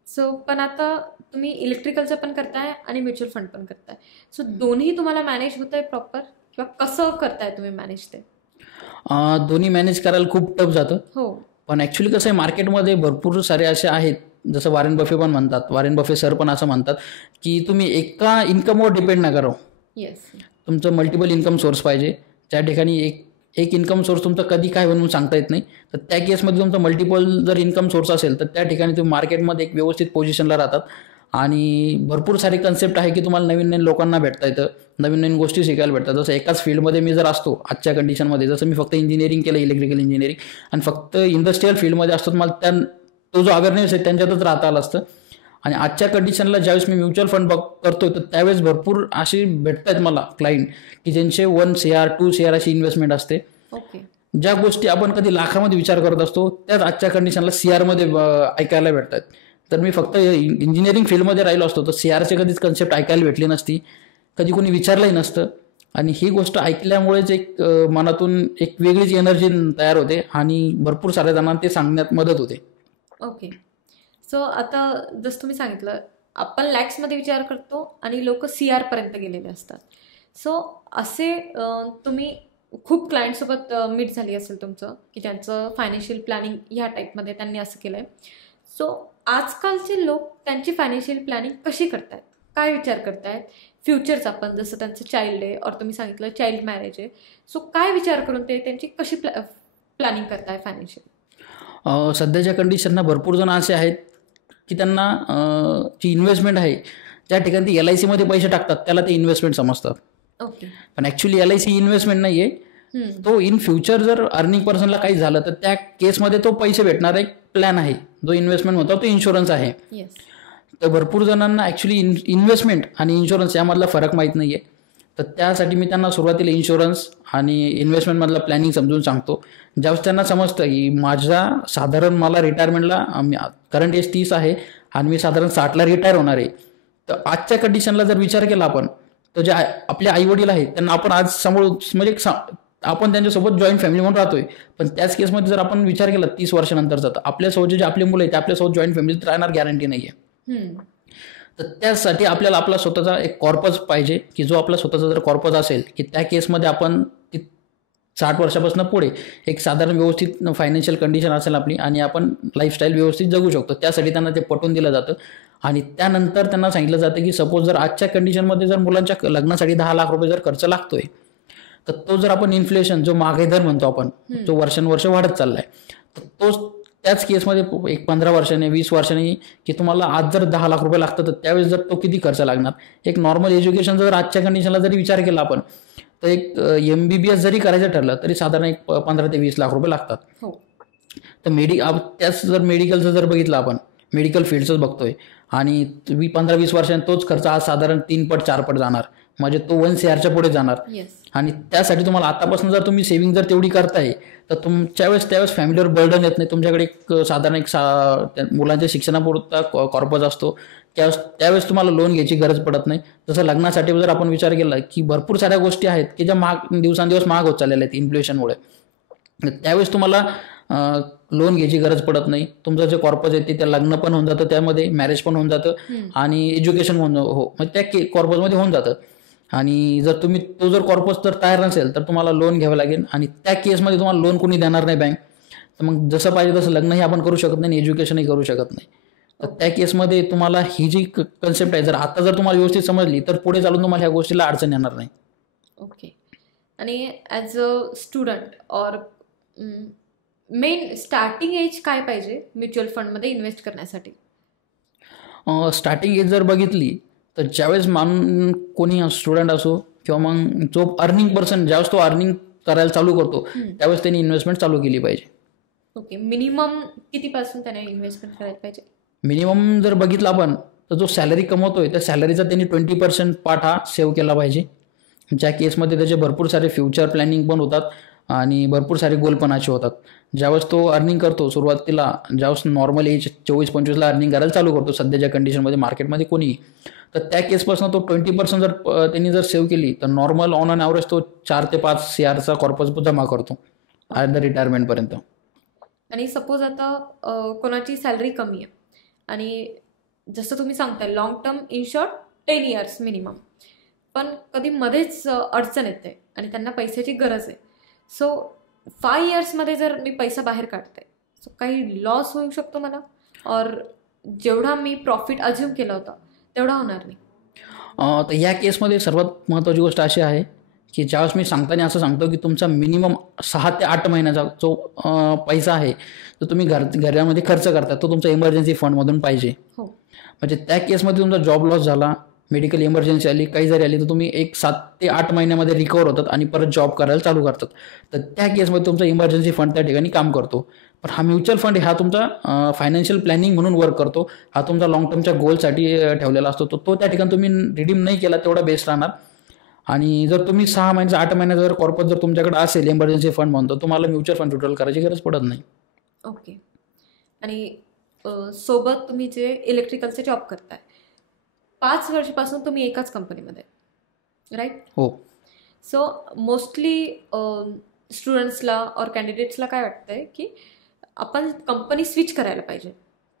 सो पण आता तुम्ही इलेक्ट्रिकलचं पण करताय आणि म्युच्युअल फंड पण करताय, सो दोन्ही तुम्हाला मॅनेज होत आहे प्रॉपर, किंवा कसं करताय तुम्ही मॅनेज ते? दोन्ही मॅनेज करायला खूप टफ जातं. हो. पण ॲक्च्युली कसं आहे, मार्केटमध्ये भरपूर सारे असे आहेत, जसं वॉरेन बफे पण म्हणतात, वॉरेन बफे सर पण असं म्हणतात की तुम्ही एका इन्कमवर डिपेंड नका राहू. येस. तुमचं मल्टिपल इन्कम सोर्स पाहिजे. त्या ठिकाणी एक इन्कम सोर्स तुमचा कधी काय म्हणून सांगता येत नाही. तर त्या केसमध्ये तुमचं मल्टिपल जर इन्कम सोर्स असेल तर त्या ठिकाणी तुम्ही मार्केटमध्ये एक व्यवस्थित पोझिशनला राहतात. आणि भरपूर सारे कन्सेप्ट आहे की तुम्हाला नवीन नवीन लोकांना भेटता येतं, नवीन नवीन गोष्टी शिकायला भेटतात. जसं एकाच फील्डमध्ये मी जर असतो आजच्या कंडिशनमध्ये, जसं मी फक्त इंजिनिअरिंग केलं इलेक्ट्रिकल इंजिनिअरिंग, आणि फक्त इंडस्ट्रियल फील्डमध्ये असतो, मला तो जो अवेअरनेस आहे त्यांच्यातच राहता आलं असतं. आणि आजच्या कंडिशनला ज्यावेळेस मी म्युच्युअल फंड करतो तर त्यावेळेस भरपूर अशी भेटत आहेत मला क्लायंट की ज्यांचे 1 CR 2 CR अशी इन्व्हेस्टमेंट असते. ओके. ज्या गोष्टी आपण कधी लाखामध्ये विचार करत असतो त्याच आजच्या कंडिशनला CRमध्ये ऐकायला भेटतात. तर मी फक्त इंजिनिअरिंग फील्डमध्ये राहिलो असतो तर CRचे कधीच कन्सेप्ट ऐकायला भेटली नसती, कधी कोणी विचारलंही नसतं. आणि ही गोष्ट ऐकल्यामुळेच एक मनातून एक वेगळीच एनर्जी तयार होते आणि भरपूर साऱ्या जणांना ते सांगण्यात मदत होते. ओके. सो आता जसं तुम्ही सांगितलं, आपण लॅक्समध्ये विचार करतो आणि लोक CR पर्यंत गेलेले असतात. सो असे तुम्ही खूप क्लायंटसोबत मीट झाली असेल तुमचं की त्यांचं फायनान्शियल प्लॅनिंग ह्या टाईपमध्ये त्यांनी असं केलं आहे. सो आजकालचे लोक त्यांची फायनान्शियल प्लॅनिंग कशी करतायत, काय विचार करतायत फ्युचरचा, पण जसं त्यांचं चाइल्ड आहे और तुम्ही सांगितलं चाइल्ड मॅरेज आहे, सो काय विचार करून ते त्यांची कशी प्लॅनिंग करताय फायनान्शियल? सध्याच्या कंडिशनला भरपूर जण असे आहेत की त्यांना जी इन्व्हेस्टमेंट आहे त्या ठिकाणी ते LICमध्ये पैसे टाकतात, त्याला ते इन्व्हेस्टमेंट समजतात. ओके. पण ॲक्च्युली LIC इन्व्हेस्टमेंट नाही आहे. तो इन फ्युचर जर अर्निंग पर्सनला काही झालं तर त्या केसमध्ये तो पैसे भेटणारा एक प्लॅन आहे. जो इन्व्हेस्टमेंट होता तो इन्शुरन्स आहे. येस. तर भरपूर जणांना ॲक्च्युली इन्व्हेस्टमेंट आणि इन्शुरन्स यामधला फरक माहीत नाही आहे. तर त्यासाठी मी त्यांना सुरुवातीला इन्शुरन्स आणि इन्व्हेस्टमेंटमधला प्लॅनिंग समजून सांगतो. ज्यावेळेस त्यांना समजतं की माझ्या साधारण मला रिटायरमेंटला करंट एज 30 आहे आणि मी साधारण 60ला रिटायर होणार आहे. तर आजच्या कंडिशनला जर विचार केला आपण तर जे आपले आईवडील आहेत त्यांना आपण आज सांभाळू, म्हणजे आपण त्यांच्यासोबत जॉईंट फॅमिली म्हणून राहतोय. पण त्याच केसमध्ये जर आपण विचार केला 30 वर्षानंतरचा, तर आपल्यासोबत जे आपले मुलं आहेत ते आपल्यासोबत जॉईंट फॅमिलीत राहणार गॅरंटी नाही आहे. तर त्यासाठी आपल्याला आपला स्वतःचा एक कॉर्पस पाहिजे की जो आपला स्वतःचा जर कॉर्पस असेल की त्या केसमध्ये आपण 60 वर्षापासून पुढे एक साधारण व्यवस्थित फायनान्शियल कंडिशन असेल आपली आणि आपण लाईफस्टाईल व्यवस्थित जगू शकतो, त्यासाठी त्यांना ते पटवून दिलं जातं. आणि त्यानंतर त्यांना सांगितलं जातं की सपोज जर आजच्या कंडिशनमध्ये जर मुलांच्या लग्नासाठी 10 लाख रुपये जर खर्च लागतोय, तर तो जर आपण इन्फ्लेशन जो महागाई दर म्हणतो आपण, जो वर्षानुवर्ष वाढत चाललाय, तर तो त्याच केसमध्ये एक 15 वर्षाने 20 वर्षांनी की तुम्हाला आज जर 10 लाख रुपये लागतं, तर त्यावेळेस जर तो किती खर्च लागणार. एक नॉर्मल एज्युकेशन जर आजच्या कंडिशनला जरी विचार केला आपण, तर एक MBBS जरी करायचं ठरलं तरी साधारण एक 15 ते 20 लाख रुपये लागतात. तर त्याच जर मेडिकलचं जर बघितलं आपण, मेडिकल फील्डचंच बघतोय आणि 15-20 वर्षांनी तोच खर्च आज साधारण 3 पट 4 पट जाणार, म्हणजे तो 1 CRच्या पुढे जाणार. आणि त्यासाठी तुम्हाला आतापासून जर तुम्ही सेव्हिंग जर तेवढी करताय, तर त्यावेळेस फॅमिलीवर बर्डन येत नाही. तुमच्याकडे एक साधारण मुलांच्या शिक्षणापुरता कॉर्पस असतो, त्यावेळेस तुम्हाला लोन घ्यायची गरज पडत नाही. जसं लग्नासाठी जर आपण विचार केला की भरपूर साऱ्या गोष्टी आहेत की ज्या दिवसांदिवस महाग होत चाललेल्या आहेत इन्फ्लेशनमुळे, त्यावेळेस तुम्हाला लोन घ्यायची गरज पडत नाही. तुमचं जे कॉर्पस आहे ते लग्न पण होऊन जातं, त्यामध्ये मॅरेज पण होऊन जातं आणि एज्युकेशन मग त्या कॉर्पसमध्ये होऊन जातं. आणि जर तुम्ही तो जर कॉर्पस जर तयार नसेल तर तुम्हाला लोन घ्यावं लागेल आणि त्या केसमध्ये तुम्हाला लोन कोणी देणार नाही बँक. तर मग जसं पाहिजे तसं लग्नही आपण करू शकत नाही, एज्युकेशनही करू शकत नाही. तर त्या केसमध्ये तुम्हाला ही जी कन्सेप्ट आहे, जर आता जर तुम्हाला व्यवस्थित समजली तर पुढे चालून तुम्हाला ह्या गोष्टीला अडचण येणार नाही. ओके. आणि ॲज अ स्टुडंट और मेन स्टार्टिंग एज काय पाहिजे म्युच्युअल फंडमध्ये इन्व्हेस्ट करण्यासाठी? स्टार्टिंग एज जर बघितली तर ज्यावेळेस कोणी स्टुडंट असो किंवा मग जो अर्निंग पर्सन, ज्यावेळेस तो अर्निंग करायला चालू करतो त्यावेळेस त्यांनी इन्व्हेस्टमेंट चालू केली पाहिजे. ओके. मिनिमम कितीपासून त्याने इन्व्हेस्टमेंट करायला पाहिजे? मिनिमम जर बघितलं आपण तर जो सॅलरी कमवतोय त्या सॅलरीचा त्यांनी 20% पार्ट हा सेव्ह केला पाहिजे, ज्या केसमध्ये त्याचे भरपूर सारे फ्युचर प्लॅनिंग पण होतात आणि भरपूर सारे गोल पण असे होतात. ज्यावेळेस तो अर्निंग करतो सुरुवातीला, ज्यावेळेस नॉर्मल एज 24-25ला अर्निंग करायला चालू करतो सध्याच्या कंडिशनमध्ये मार्केटमध्ये कोणी, तर त्या केसपासून तो 20% जर त्यांनी जर सेव्ह केली तर नॉर्मल ऑन अन ॲव्हरेज तो 4 ते 5 CRचा कॉर्पस जमा करतो ॲट द रिटायरमेंटपर्यंत. आणि सपोज आता कोणाची सॅलरी कमी आहे आणि जसं तुम्ही सांगताय long term in short 10 years minimum, पण कधी मध्येच अडचण येते आणि त्यांना पैशाची गरज आहे. सो 5 yearsमध्ये जर मी पैसा बाहेर काढते, सो काही लॉस होऊ शकतो मला, और जेवढा मी प्रॉफिट अज्युम केला होता तेवढा होणार नाही? तर या केसमध्ये सर्वात महत्त्वाची गोष्ट अशी आहे की ज्यावेळेस मी सांगताना असं सांगतो की तुमचा मिनिमम 6 ते 8 महिन्याचा जो पैसा आहे तो तुम्ही घरामध्ये खर्च करता, तो तुमचा इमर्जन्सी फंडमधून पाहिजे. म्हणजे त्या केसमध्ये तुमचा जॉब लॉस झाला, मेडिकल इमर्जन्सी आली, काही जरी आली, तर तुम्ही एक 7 ते 8 महिन्यामध्ये रिकवर होतात आणि परत जॉब करायला चालू करतात. तर त्या केसमध्ये तुमचा इमर्जन्सी फंड त्या ठिकाणी काम करतो. पण हा म्युच्युअल फंड हा तुमचा फायनान्शियल प्लॅनिंग म्हणून वर्क करतो. हा तुमचा लॉंग टर्मच्या गोलसाठी ठेवलेला असतो. तो त्या ठिकाणी तुम्ही रिडीम नाही केला तेवढा बेस्ट राहणार. आणि जर तुम्ही 6 महिन्याचा 8 महिन्याचा जर कॉर्पस जर तुमच्याकडे असेल इमर्जन्सी फंड म्हणतो, तुम्हाला म्युच्युअल फंड विड्रॉल करायची गरज पडत नाही. ओके. आणि सोबत तुम्ही जे इलेक्ट्रिकलचे जॉब करताय 5 वर्षापासून तुम्ही एकाच कंपनीमध्ये, राईट? हो. सो मोस्टली स्टुडंट्सला और कॅन्डिडेट्सला काय वाटतंय की आपण कंपनी स्विच करायला पाहिजे.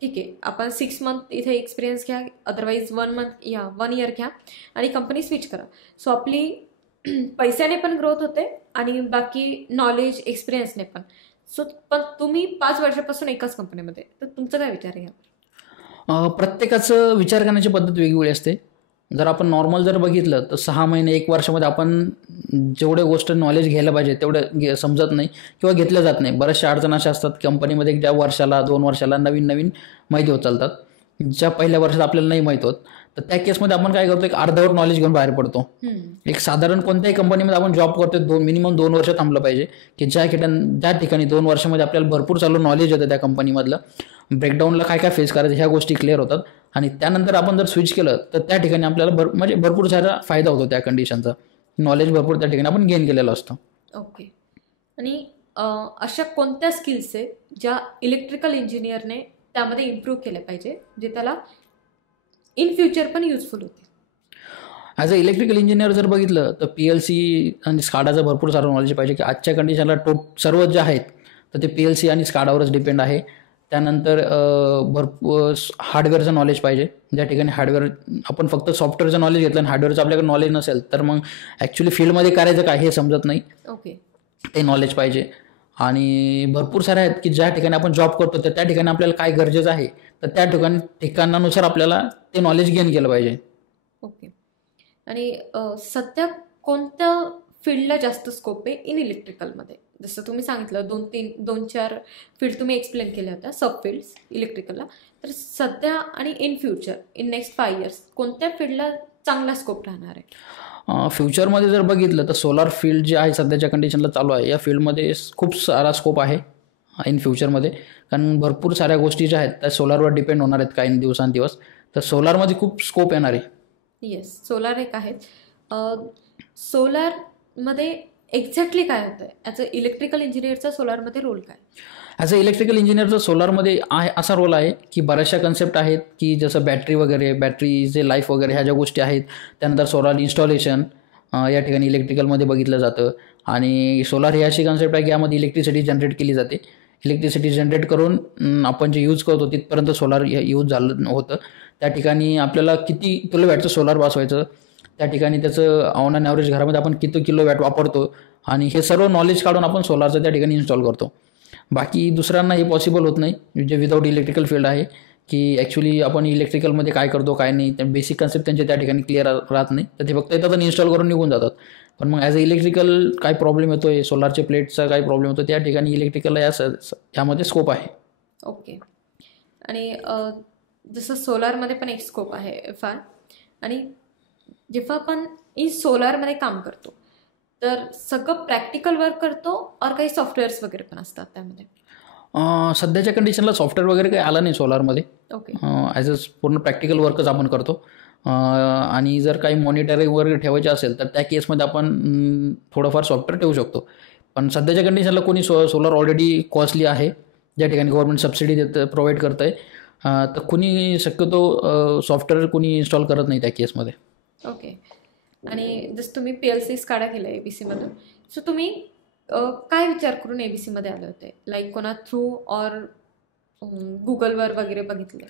ठीक आहे, आपण 6 month इथे एक्सपिरियन्स घ्या, अदरवाईज 1 year घ्या आणि कंपनी स्विच करा. सो आपली पैशाने पण ग्रोथ होते आणि बाकी नॉलेज एक्सपिरियन्सने पण. सो पण तुम्ही 5 वर्षापासून एकाच कंपनीमध्ये, तर तुमचा काय विचार आहे यावर? प्रत्येकाचं विचार करण्याची पद्धत वेगवेगळी असते. जर आपण नॉर्मल जर बघितलं तर 6 महिने 1 वर्षामध्ये आपण जेवढे गोष्ट नॉलेज घ्यायला पाहिजे तेवढं समजत नाही किंवा घेतलं जात नाही. बऱ्याचशा अडचणी अशा असतात कंपनीमध्ये ज्या वर्षाला 2 वर्षाला नवीन माहिती होत चालतात, ज्या पहिल्या वर्षात आपल्याला नाही माहीत होत. तर त्या केसमध्ये आपण काय करतो, एक अर्धवट नॉलेज घेऊन बाहेर पडतो. एक साधारण कोणत्याही कंपनीमध्ये आपण जॉब करतो मिनिमम 2 वर्ष थांबलं पाहिजे की ज्या ठिकाणी 2 वर्षामध्ये आपल्याला भरपूर चालू नॉलेज येतं, त्या कंपनीमधलं ब्रेकडाऊनला काय काय फेस करायचं ह्या गोष्टी क्लिअर होतात. आणि त्यानंतर आपण जर स्विच केलं तर त्या ठिकाणी आपल्याला म्हणजे भरपूर सारा फायदा होतो. त्या कंडिशनचा नॉलेज भरपूर त्या ठिकाणी आपण गेन केलेलं असतं. ओके. आणि अशा कोणत्या स्किल्स आहे ज्या इलेक्ट्रिकल इंजिनियरने त्यामध्ये इम्प्रूव्ह केले पाहिजे, जे त्याला इन फ्युचर पण युजफुल होते? ॲज अ इलेक्ट्रिकल इंजिनियर जर बघितलं तर PLC आणि स्काडाचं भरपूर सारं नॉलेज पाहिजे की आजच्या कंडिशनला सर्व जे आहेत तर ते PLC आणि स्काडावरच डिपेंड आहे. त्यानंतर भरपूर हार्डवेअरचं नॉलेज पाहिजे, ज्या ठिकाणी हार्डवेअर आपण फक्त सॉफ्टवेअरचं नॉलेज घेतलं आणि हार्डवेअरचं आपल्याकडे नॉलेज नसेल तर मग ॲक्च्युली फील्डमध्ये करायचं काय हे समजत नाही. ओके. ते नॉलेज पाहिजे. आणि भरपूर सारे आहेत की ज्या ठिकाणी आपण जॉब करतो तर त्या ठिकाणी आपल्याला काय गरजेचं आहे, तर त्या ठिकाणानुसार आपल्याला ते नॉलेज गेन केलं पाहिजे. ओके. आणि सध्या कोणत्या फील्डला जास्त स्कोप आहे इन इलेक्ट्रिकलमध्ये? जसं तुम्ही सांगितलं 2-4 फील्ड तुम्ही एक्सप्लेन केल्या होत्या, सब फील्ड्स इलेक्ट्रिकलला. तर सध्या आणि in future, in next 5 years कोणत्या फील्डला चांगला स्कोप राहणार आहे? फ्युचरमध्ये जर बघितलं तर सोलार फील्ड जे आहे सध्याच्या कंडिशनला चालू आहे, या फील्डमध्ये खूप सारा स्कोप आहे इन फ्युचरमध्ये. कारण भरपूर साऱ्या गोष्टी ज्या आहेत त्या सोलारवर डिपेंड होणार आहेत काही दिवसांदिवस. तर सोलारमध्ये खूप स्कोप येणार आहे. येस, सोलार एक आहे. सोलारमध्ये एक्झॅक्टली काय होतं आहे? ॲज अ इलेक्ट्रिकल इंजिनियरचा सोलारमध्ये रोल काय? ॲज अ इलेक्ट्रिकल इंजिनियरचा सोलारमध्ये असा रोल आहे की बऱ्याचशा कन्सेप्ट आहेत की जसं बॅटरी वगैरे, बॅटरीचे लाईफ वगैरे ह्या ज्या गोष्टी आहेत, त्यानंतर सोलार इन्स्टॉलेशन या ठिकाणी इलेक्ट्रिकलमध्ये बघितलं जातं. आणि सोलार ही अशी कन्सेप्ट आहे की यामध्ये इलेक्ट्रिसिटी जनरेट केली जाते. इलेक्ट्रिसिटी जनरेट करून आपण जे यूज करतो तिथपर्यंत सोलार यूज झालं होतं. त्या ठिकाणी आपल्याला किती किलोवॅटचं सोलार बसवायचं, त्या ठिकाणी त्याचं ऑन अँड ॲव्हरेज घरामध्ये आपण किती किलोवॅट वापरतो, आणि हे सर्व नॉलेज काढून आपण सोलारचं त्या ठिकाणी इन्स्टॉल करतो. बाकी दुसऱ्यांना हे पॉसिबल होत नाही जे विदाऊट इलेक्ट्रिकल फील्ड आहे, की ॲक्च्युली आपण इलेक्ट्रिकलमध्ये काय करतो काय नाही, त्या बेसिक कन्सेप्ट त्यांचे त्या ठिकाणी क्लिअर राहत नाही. तर ते फक्त येतात आणि इन्स्टॉल करून निघून जातात. पण मग ॲज अ इलेक्ट्रिकल काय प्रॉब्लेम येतो आहे, सोलारच्या प्लेटचा काय प्रॉब्लेम होतो, त्या ठिकाणी इलेक्ट्रिकलला यामध्ये स्कोप आहे. ओके. आणि जसं सोलारमध्ये पण एक स्कोप आहे फार. आणि जेव्हा आपण सोलारमध्ये काम करतो तर सगळं प्रॅक्टिकल वर्क करतो और काही सॉफ्टवेअर्स वगैरे पण असतात त्यामध्ये? सध्याच्या कंडिशनला सॉफ्टवेअर वगैरे काही आलं नाही सोलारमध्ये. ओके. ॲज अ पूर्ण प्रॅक्टिकल वर्कच आपण करतो. आणि जर काही मॉनिटरिंग वगैरे ठेवायचे असेल तर त्या केसमध्ये आपण थोडंफार सॉफ्टवेअर ठेवू शकतो. पण सध्याच्या कंडिशनला कोणी सोलार ऑलरेडी कॉस्टली आहे, ज्या ठिकाणी गव्हर्नमेंट सबसिडी प्रोव्हाइड करतं आहे, तर कुणी शक्यतो सॉफ्टवेअर कुणी इन्स्टॉल करत नाही त्या केसमध्ये. ओके. आणि जसं तुम्ही PLC स्काडा केलं ABC मधून, सो तुम्ही काय विचार करून ABCमध्ये आले होते? लाईक कोणा थ्रू और गुगलवर वगैरे बघितले?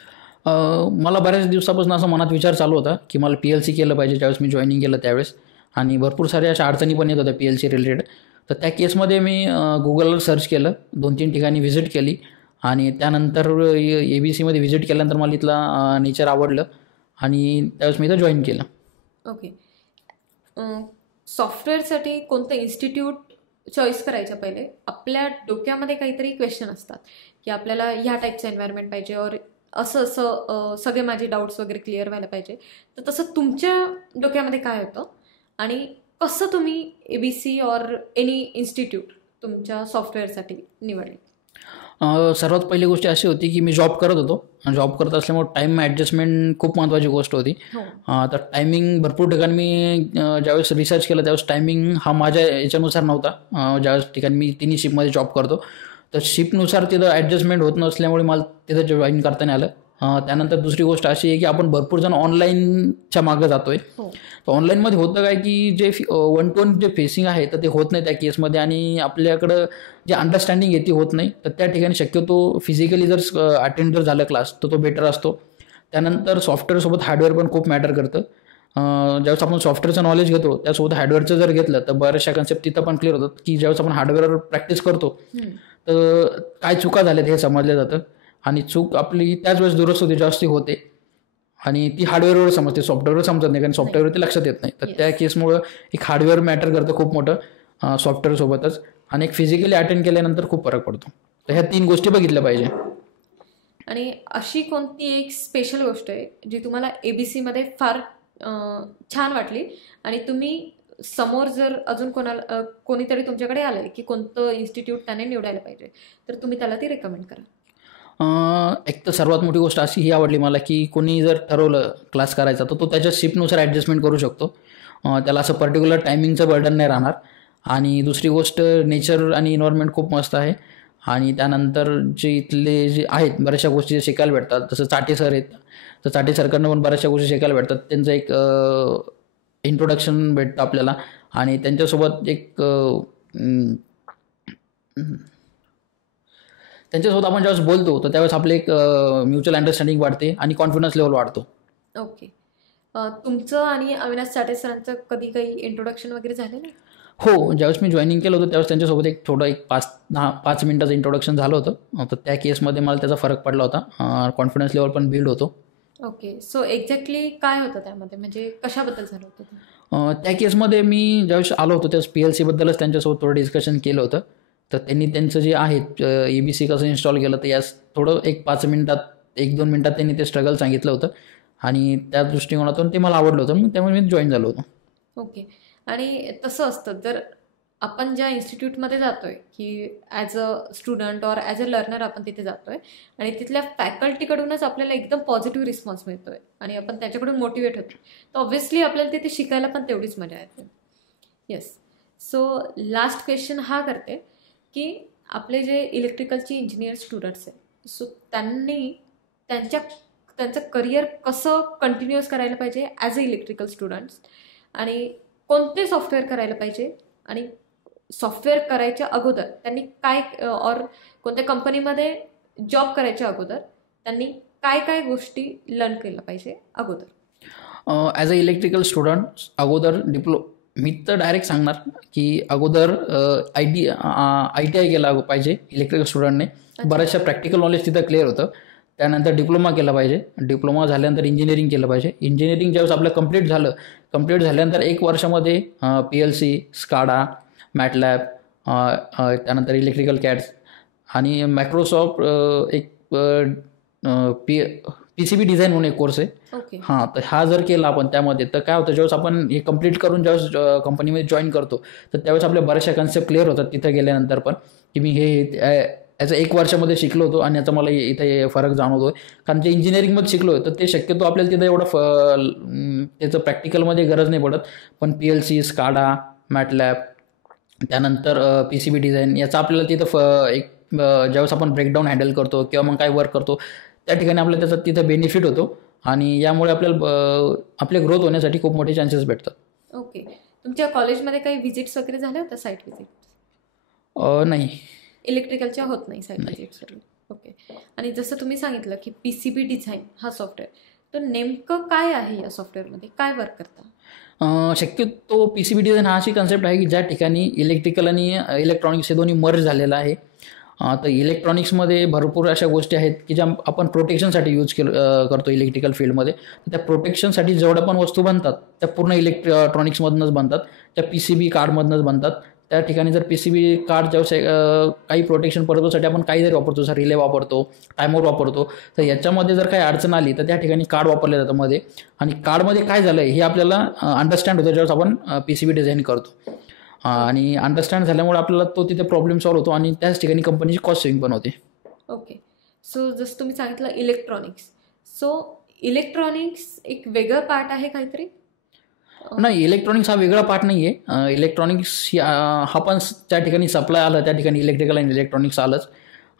मला बऱ्याच दिवसापासून असं मनात विचार चालू होता की मला PLC केलं पाहिजे ज्यावेळेस मी जॉईनिंग केलं त्यावेळेस. आणि भरपूर साऱ्या अशा अडचणी पण येत होत्या PLC रिलेटेड. तर त्या केसमध्ये मी गुगलवर सर्च केलं, 2-3 ठिकाणी व्हिजिट केली, आणि त्यानंतर ABC मध्ये व्हिजिट केल्यानंतर मला इथला नेचर आवडलं आणि त्यावेळेस मी इथं जॉईन केलं. ओके. सॉफ्टवेअरसाठी कोणतं इन्स्टिट्यूट चॉईस करायच्या पहिले आपल्या डोक्यामध्ये काहीतरी क्वेश्चन असतात की आपल्याला ह्या टाईपचं एन्व्हायरमेंट पाहिजे और असं सगळे माझे डाऊट्स वगैरे क्लिअर व्हायला पाहिजे. तर तसं तुमच्या डोक्यामध्ये काय होतं आणि कसं तुम्ही ABC और एनी इन्स्टिट्यूट तुमच्या सॉफ्टवेअरसाठी निवडले? सर्वात पहिली गोष्ट अशी होती की मी जॉब करत होतो. जॉब करत असल्यामुळे टाईम ॲडजस्टमेंट खूप महत्त्वाची गोष्ट होती. तर टायमिंग भरपूर ठिकाणी मी ज्यावेळेस रिसर्च केलं त्यावेळेस टायमिंग हा माझ्या याच्यानुसार नव्हता. ज्यावेळेस ठिकाणी मी तिन्ही शिपमध्ये जॉब करतो, तर शिपनुसार तिथं ॲडजस्टमेंट होत नसल्यामुळे मला तिथं जॉईन करता नाही आलं. त्यानंतर दुसरी गोष्ट अशी आहे की आपण भरपूर जण ऑनलाईनच्या मागं जातो आहे. तर ऑनलाईनमध्ये होतं काय की जे 1-to-1 जे फेसिंग आहे तर ते होत नाही त्या केसमध्ये, आणि आपल्याकडं जे अंडरस्टँडिंग आहे ती होत नाही. तर त्या ठिकाणी शक्यतो फिजिकली जर अटेंड जर झालं क्लास तर तो बेटर असतो. त्यानंतर सॉफ्टवेअरसोबत हार्डवेअर पण खूप मॅटर करतं. ज्यावेळेस आपण सॉफ्टवेअरचं नॉलेज घेतो त्यासोबत हार्डवेअरचं जर घेतलं तर बऱ्याचशा कन्सेप्ट तिथं पण क्लिअर होतात की ज्यावेळेस आपण हार्डवेअरवर प्रॅक्टिस करतो तर काय चुका झाल्यात हे समजलं जातं, आणि चूक आपली त्याच वेळेस दुरुस्त होते जास्ती होते, आणि ती हार्डवेअरवर समजते, सॉफ्टवेअरवर समजत नाही, कारण सॉफ्टवेअरवरती लक्षात येत नाही. तर त्या केसमुळं एक हार्डवेअर मॅटर करतं खूप मोठं सॉफ्टवेअरसोबतच, आणि एक फिजिकली अटेंड केल्यानंतर खूप फरक पडतो. तर ह्या 3 गोष्टी बघितल्या पाहिजे. आणि अशी कोणती एक स्पेशल गोष्ट आहे जी तुम्हाला ABCमध्ये फार छान वाटली आणि तुम्ही समोर जर अजून कोणीतरी तुमच्याकडे आलंय की कोणतं इन्स्टिट्यूट त्याने निवडायला पाहिजे तर तुम्ही त्याला ती रेकमेंड करा? एक तर सर्वात मोठी गोष्ट अशी ही आवडली मला की कोणी जर ठरवलं क्लास करायचा तर तो त्याच्या शिफ्टनुसार ॲडजस्टमेंट करू शकतो. त्याला असं पर्टिक्युलर टायमिंगचं बर्डन नाही राहणार. आणि दुसरी गोष्ट, नेचर आणि इन्व्हायरमेंट खूप मस्त आहे. आणि त्यानंतर जे इथले जे आहेत बऱ्याचशा गोष्टी जे शिकायला भेटतात, जसं चाटे सर आहेत, तर चाटे सरकडनं पण बऱ्याचशा गोष्टी शिकायला भेटतात. त्यांचं एक इंट्रोडक्शन भेटतं आपल्याला, आणि त्यांच्यासोबत त्यांच्यासोबत आपण ज्यावेळेस बोलतो तर त्यावेळेस आपले एक म्युच्युअल अंडरस्टँडिंग वाढते आणि कॉन्फिडन्स लेवल वाढतो. ओके. तुमचं आणि अविनाश चाटे सरांचं कधी काही इंट्रोडक्शन वगैरे झालं नाही? हो, ज्यावेळेस मी जॉईनिंग केलं होतं त्यावेळेस त्यांच्यासोबत एक थोडं एक 5 मिनिटाचं इंट्रोडक्शन झालं होतं. तर त्या केसमध्ये मला त्याचा फरक पडला होता. कॉन्फिडन्स लेवल पण बिल्ड होतो. ओके. सो एक्झॅक्टली काय होतं त्यामध्ये, म्हणजे कशाबद्दल झालं होतं ते? त्या केसमध्ये मी ज्यावेळेस आलो होतो त्यावेळेस PLCबद्दलच त्यांच्यासोबत थोडं डिस्कशन केलं होतं. तर त्यांनी त्यांचं जे आहे EBC कसं इन्स्टॉल केलं तर यास थोडं एक 5 मिनिटात 1-2 मिनिटात त्यांनी ते स्ट्रगल सांगितलं होतं आणि त्या दृष्टिकोनातून ते मला आवडलं होतं. मग त्यामुळे मी जॉईन झालो होतो. ओके. आणि तसं असतं, जर आपण ज्या इन्स्टिट्यूटमध्ये जातोय की as a student or as a learner आपण तिथे जातोय आणि तिथल्या फॅकल्टीकडूनच आपल्याला एकदम पॉझिटिव्ह रिस्पॉन्स मिळतोय आणि आपण त्याच्याकडून मोटिवेट होतो, तर ऑब्व्हियसली आपल्याला तिथे शिकायला पण तेवढीच मजा येते. येस. सो लास्ट क्वेश्चन हा करते की आपले जे इलेक्ट्रिकलचे इंजिनियर स्टुडंट्स आहेत, सो त्यांनी त्यांचं करिअर कसं कंटिन्युअस करायला पाहिजे ॲज अ इलेक्ट्रिकल स्टुडंट्स, आणि कोणते सॉफ्टवेअर करायला पाहिजे, आणि सॉफ्टवेअर करायच्या अगोदर त्यांनी काय और कोणत्या कंपनीमध्ये जॉब करायच्या अगोदर त्यांनी काय काय गोष्टी लर्न केल्या पाहिजे अगोदर? ॲज अ इलेक्ट्रिकल स्टुडंट अगोदर मी तर डायरेक्ट सांगणार की अगोदर ITI केला पाहिजे इलेक्ट्रिकल स्टुडंटने. बऱ्याचशा प्रॅक्टिकल नॉलेज तिथं क्लिअर होतं. त्यानंतर डिप्लोमा केला पाहिजे. डिप्लोमा झाल्यानंतर इंजिनिअरिंग केलं पाहिजे. इंजिनिअरिंग ज्यावेळेस आपलं कंप्लीट झाल्यानंतर 1 वर्षामध्ये PLC, स्काडा, मॅटलॅब, त्यानंतर इलेक्ट्रिकल कॅड्स आणि मायक्रोसॉफ्ट एक PCB डिझाईन म्हणून एक कोर्स आहे. ओके. हां, तर हा जर केला आपण त्यामध्ये तर काय होतं, ज्यावेळेस आपण हे कंप्लीट करून ज्यावेळेस कंपनीमध्ये जॉईन करतो तर त्यावेळेस आपल्या बऱ्याचशा कन्सेप्ट क्लिअर होतात तिथं गेल्यानंतर पण, की मी हे याचं 1 वर्षामध्ये शिकलो होतो आणि याचा मला इथे फरक जाणवतो. कारण जे इंजिनिअरिंगमध्ये शिकलो तर ते शक्यतो आपल्याला तिथं एवढं त्याचं प्रॅक्टिकलमध्ये गरज नाही पडत. पण PLC, स्काडा, मॅटलॅब, त्यानंतर PCB डिझाईन याचा आपल्याला तिथं ज्यावेळेस आपण ब्रेकडाऊन हँडल करतो किंवा मग काय वर्क करतो त्या ठिकाणी आपल्याला त्याचा तिथं बेनिफिट होतो आणि यामुळे आपल्याला आपले ग्रोथ होण्यासाठी खूप मोठे चान्सेस भेटतात. ओके. तुमच्या कॉलेजमध्ये काही व्हिजिट्स वगैरे झाल्या होत्या, साईट व्हिजिट? नाही. इलेक्ट्रिकलच्या होत नाही साईट व्हिजिट्स वगैरे. ओके. आणि जसं तुम्ही सांगितलं की PCB डिझाईन हा सॉफ्टवेअर, तर नेमकं काय आहे या सॉफ्टवेअरमध्ये, काय वर्क करता? शक्यतो PCB डिझाईन हा अशी कन्सेप्ट आहे की ज्या ठिकाणी इलेक्ट्रिकल आणि इलेक्ट्रॉनिक्स हे दोन्ही मर्ज झालेलं आहे. तर इलेक्ट्रॉनिक्समध्ये भरपूर अशा गोष्टी आहेत की ज्या आपण प्रोटेक्शनसाठी यूज करतो इलेक्ट्रिकल फील्डमध्ये. तर त्या प्रोटेक्शनसाठी जेवढ्या पण वस्तू बनतात त्या पूर्ण इलेक्ट्रॉनिक्समधूनच बनतात. त्या PCB कार्डमधूनच बनतात. त्या ठिकाणी जर PCB कार्ड ज्यावेळेस काही प्रोटेक्शन पर्पजसाठी आपण काहीतरी वापरतो, जसं रिले वापरतो, टायमर वापरतो, तर याच्यामध्ये जर काही अडचण आली तर त्या ठिकाणी कार्ड वापरलं जातं मध्ये. आणि कार्डमध्ये काय झालं हे आपल्याला अंडरस्टँड होतं ज्यावेळेस आपण PCB डिझाईन करतो. आणि अंडरस्टँड झाल्यामुळे आपल्याला तो तिथे प्रॉब्लेम सॉल्व्ह होतो आणि त्याच ठिकाणी कंपनीची कॉस्ट सेविंग पण होते. ओके. सो जसं तुम्ही सांगितलं इलेक्ट्रॉनिक्स, सो इलेक्ट्रॉनिक्स एक वेगळं पार्ट आहे काहीतरी? नाही, इलेक्ट्रॉनिक्स हा वेगळा पार्ट नाही आहे. इलेक्ट्रॉनिक्स हा पण त्या ठिकाणी सप्लाय आलं त्या ठिकाणी इलेक्ट्रिकल आणि इलेक्ट्रॉनिक्स आलंच.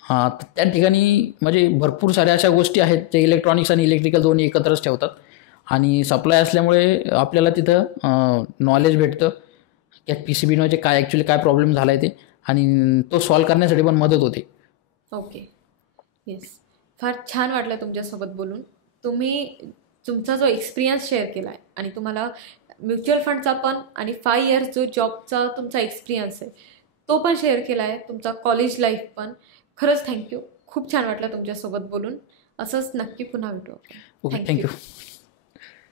तर त्या ठिकाणी म्हणजे भरपूर साऱ्या अशा गोष्टी आहेत जे इलेक्ट्रॉनिक्स आणि इलेक्ट्रिकल दोन्ही एकत्रच ठेवतात आणि सप्लाय असल्यामुळे आपल्याला तिथं नॉलेज भेटतं की PCB म्हणजे काय ॲक्च्युली काय प्रॉब्लेम झाला आहे ते आणि तो सॉल्व्ह करण्यासाठी पण मदत होते. ओके. येस. फार छान वाटलं तुमच्यासोबत बोलून. तुम्ही तुमचा जो एक्सपिरियन्स शेअर केला आहे आणि तुम्हाला म्युच्युअल फंडचा पण आणि 5 इयर्स जो जॉबचा तुमचा एक्सपिरियन्स आहे तो पण शेअर केला आहे, तुमचा कॉलेज लाईफ पण. खरंच थँक्यू. खूप छान वाटलं तुमच्यासोबत बोलून. असंच नक्की पुन्हा भेटू. Okay, thank you.